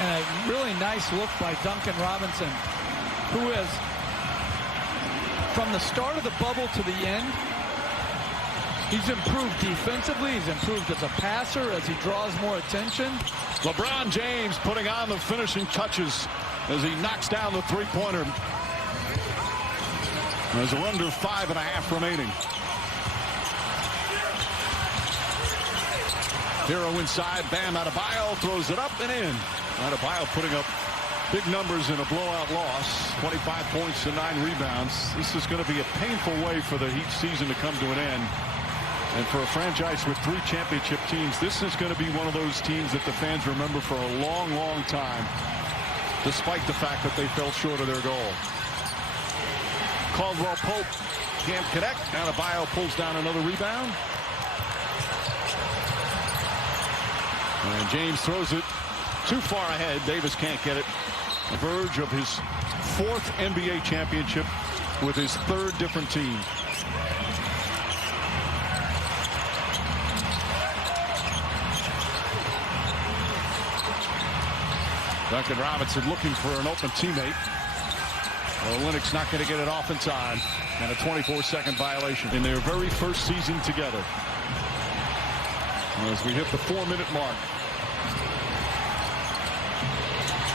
And a really nice look by Duncan Robinson, who has, from the start of the bubble to the end, he's improved defensively. He's improved as a passer as he draws more attention. LeBron James putting on the finishing touches as he knocks down the three-pointer. As we're under 5.5 remaining. Hero inside. Bam Adebayo throws it up and in. Adebayo putting up big numbers in a blowout loss. 25 points and 9 rebounds. This is going to be a painful way for the Heat season to come to an end. And for a franchise with 3 championship teams, this is going to be one of those teams that the fans remember for a long, long time, despite the fact that they fell short of their goal. Caldwell Pope can't connect. Adebayo pulls down another rebound. And James throws it too far ahead. Davis can't get it. The verge of his 4th NBA championship with his 3rd different team. Duncan Robinson looking for an open teammate. Olynyk's not going to get it off in time. And a 24-second violation in their very first season together. As we hit the 4-minute mark.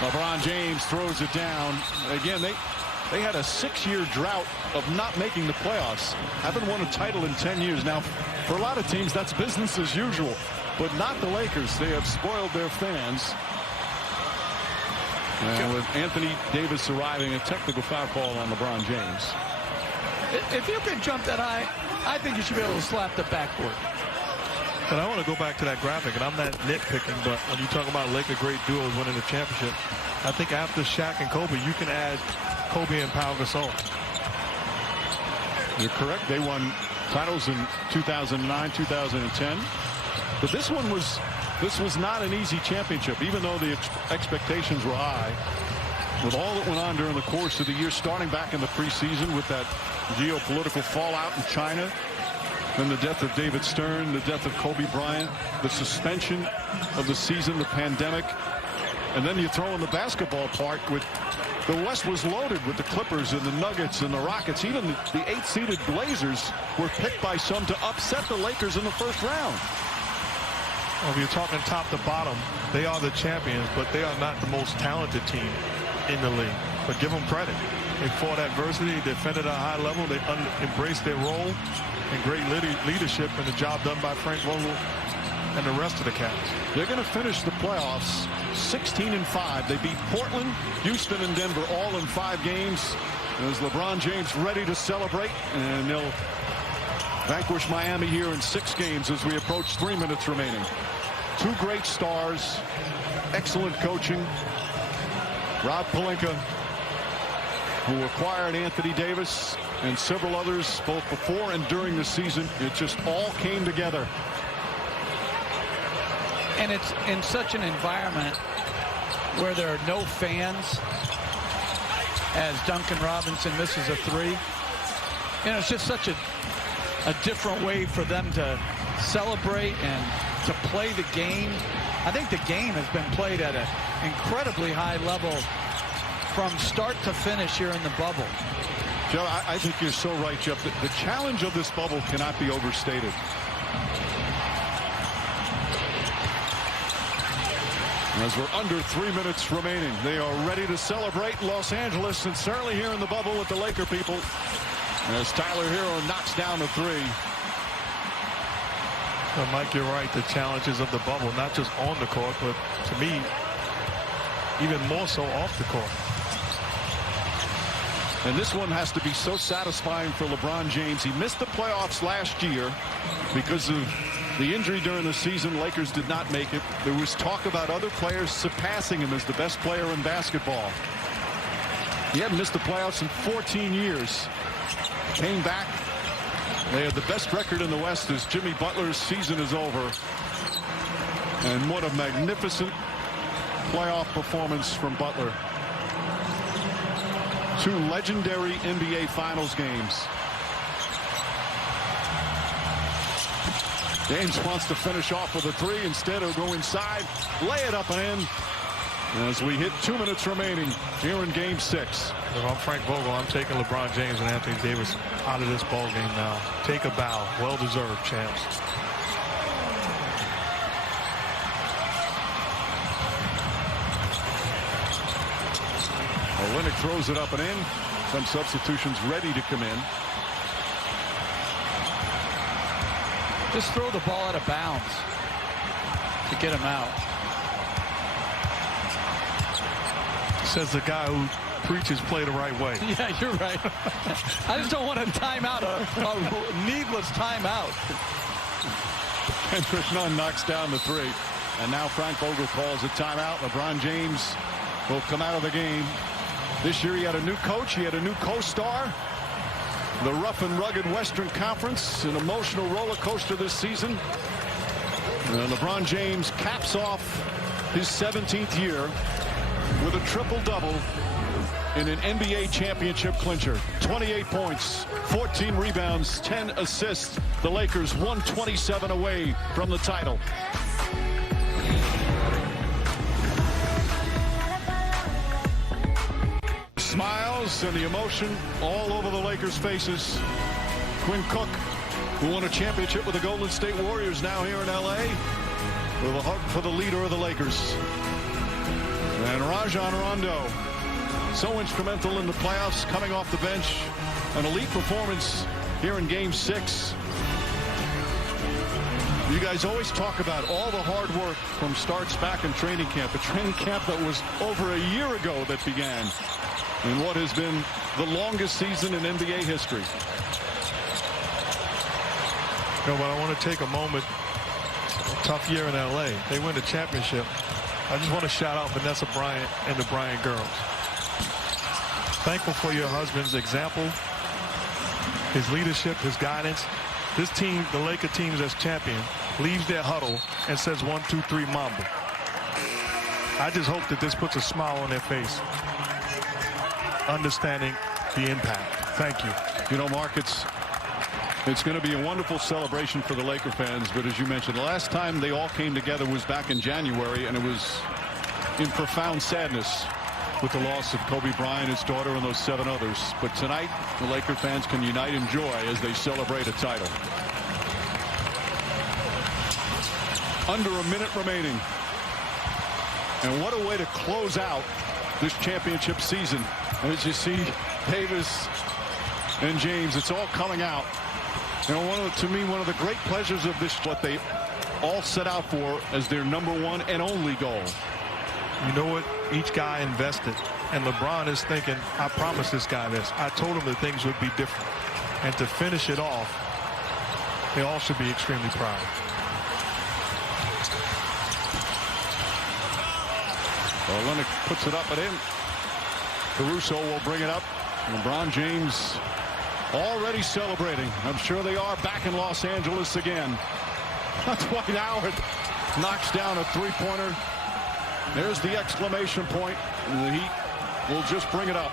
LeBron James throws it down. Again, they had a 6-year drought of not making the playoffs. Haven't won a title in 10 years. Now, for a lot of teams, that's business as usual. But not the Lakers. They have spoiled their fans. And with Anthony Davis arriving, a technical foul call on LeBron James. If you can jump that high, I think you should be able to slap the backboard. But I want to go back to that graphic, and I'm not nitpicking, but when you talk about Laker great duos winning the championship, I think after Shaq and Kobe, you can add Kobe and Pau Gasol. You're correct. They won titles in 2009, 2010. But this was not an easy championship, even though the expectations were high. With all that went on during the course of the year, starting back in the preseason with that geopolitical fallout in China, then the death of David Stern, the death of Kobe Bryant, the suspension of the season, the pandemic, and then you throw in the basketball part with the West was loaded with the Clippers and the Nuggets and the Rockets. Even the 8-seeded Blazers were picked by some to upset the Lakers in the first round. Well, if you're talking top to bottom, they are the champions, but they are not the most talented team in the league. But give them credit. They fought adversity, defended at a high level, they embraced their role, and great leadership and the job done by Frank Vogel and the rest of the Cavs. They're going to finish the playoffs 16-5. They beat Portland, Houston, and Denver all in 5 games. As LeBron James ready to celebrate, and they'll vanquish Miami here in 6 games as we approach 3 minutes remaining. 2 great stars, excellent coaching. Rob Pelinka, who acquired Anthony Davis and several others both before and during the season. It just all came together. And it's in such an environment where there are no fans as Duncan Robinson misses a 3. You know, it's just such a different way for them to celebrate and to play the game. I think the game has been played at an incredibly high level from start to finish here in the bubble. Joe, I think you're so right, Jeff. The challenge of this bubble cannot be overstated. As we're under 3 minutes remaining, they are ready to celebrate in Los Angeles and certainly here in the bubble with the Laker people. As Tyler Hero knocks down the 3. Well, Mike, you're right. The challenges of the bubble, not just on the court, but to me, even more so off the court. And this one has to be so satisfying for LeBron James. He missed the playoffs last year because of the injury during the season. Lakers did not make it. There was talk about other players surpassing him as the best player in basketball. He hadn't missed the playoffs in 14 years. Came back. They had the best record in the West as Jimmy Butler's season is over. And what a magnificent playoff performance from Butler. 2 legendary NBA Finals games. James wants to finish off with a 3. Instead, he'll go inside, lay it up and in. As we hit 2 minutes remaining here in Game 6. If I'm Frank Vogel, I'm taking LeBron James and Anthony Davis out of this ball game now. Take a bow. Well-deserved, champs. Olynyk throws it up and in. Some substitutions ready to come in. Just throw the ball out of bounds to get him out. Says the guy who preaches play the right way. Yeah, you're right. I just don't want a timeout, a needless timeout. Kendrick Nunn knocks down the three. And now Frank Vogel calls a timeout. LeBron James will come out of the game. This year he had a new coach. He had a new co-star. The rough and rugged Western Conference, an emotional roller coaster this season. And LeBron James caps off his 17th year with a triple-double in an NBA championship clincher. 28 points, 14 rebounds, 10 assists. The Lakers 127 away from the title. Smiles and the emotion all over the Lakers' faces. Quinn Cook, who won a championship with the Golden State Warriors, now here in LA with a hug for the leader of the Lakers. And Rajon Rondo, so instrumental in the playoffs, coming off the bench. An elite performance here in Game 6. You guys always talk about all the hard work from starts back in training camp. A training camp that was over a year ago that began in what has been the longest season in NBA history. No, but I want to take a moment. Tough year in LA. They win the championship. I just want to shout out Vanessa Bryant and the Bryant girls. Thankful for your husband's example, his leadership, his guidance. This team, the Laker teams as champion, leaves their huddle and says 1, 2, 3 Mamba. I just hope that this puts a smile on their face, understanding the impact. Thank you. You know, Mark, it's going to be a wonderful celebration for the Laker fans, but as you mentioned, the last time they all came together was back in January, and it was in profound sadness with the loss of Kobe Bryant, his daughter, and those 7 others. But tonight, the Laker fans can unite in joy as they celebrate a title. Under a minute remaining. And what a way to close out this championship season. As you see Davis and James, it's all coming out. You know, to me, one of the great pleasures of this, what they all set out for as their #1 and only goal. You know what? Each guy invested. And LeBron is thinking, I promised this guy this. I told him that things would be different. And to finish it off, they all should be extremely proud. Olynyk puts it up and in. Caruso will bring it up. LeBron James already celebrating. I'm sure they are back in Los Angeles again. Dwight Howard knocks down a three-pointer. There's the exclamation point. And the Heat will just bring it up.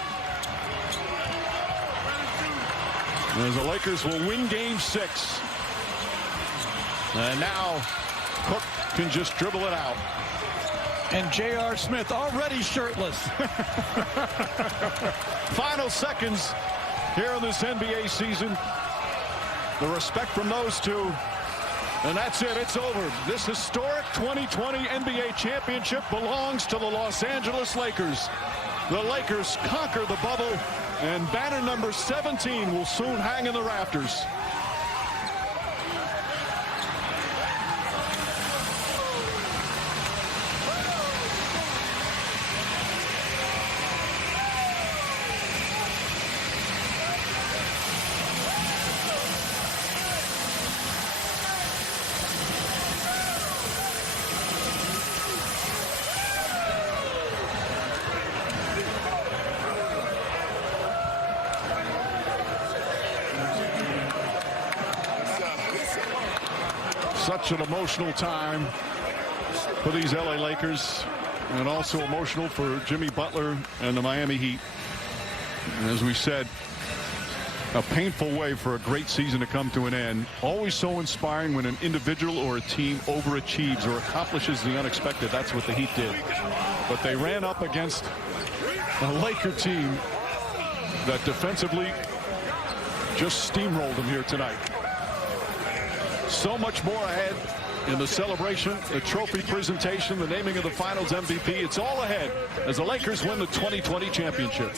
As the Lakers will win Game 6. And now Cook can just dribble it out. And J.R. Smith already shirtless. Final seconds here in this NBA season. The respect from those two. And that's it. It's over. This historic 2020 NBA championship belongs to the Los Angeles Lakers. The Lakers conquer the bubble, and banner number 17 will soon hang in the rafters. Such an emotional time for these LA Lakers, and also emotional for Jimmy Butler and the Miami Heat. As we said, A painful way for a great season to come to an end. Always so inspiring when an individual or a team overachieves or accomplishes the unexpected. That's what the Heat did. But they ran up against a Laker team that defensively just steamrolled them here tonight. So much more ahead in the celebration, the trophy presentation, the naming of the Finals MVP. It's all ahead as the Lakers win the 2020 championship.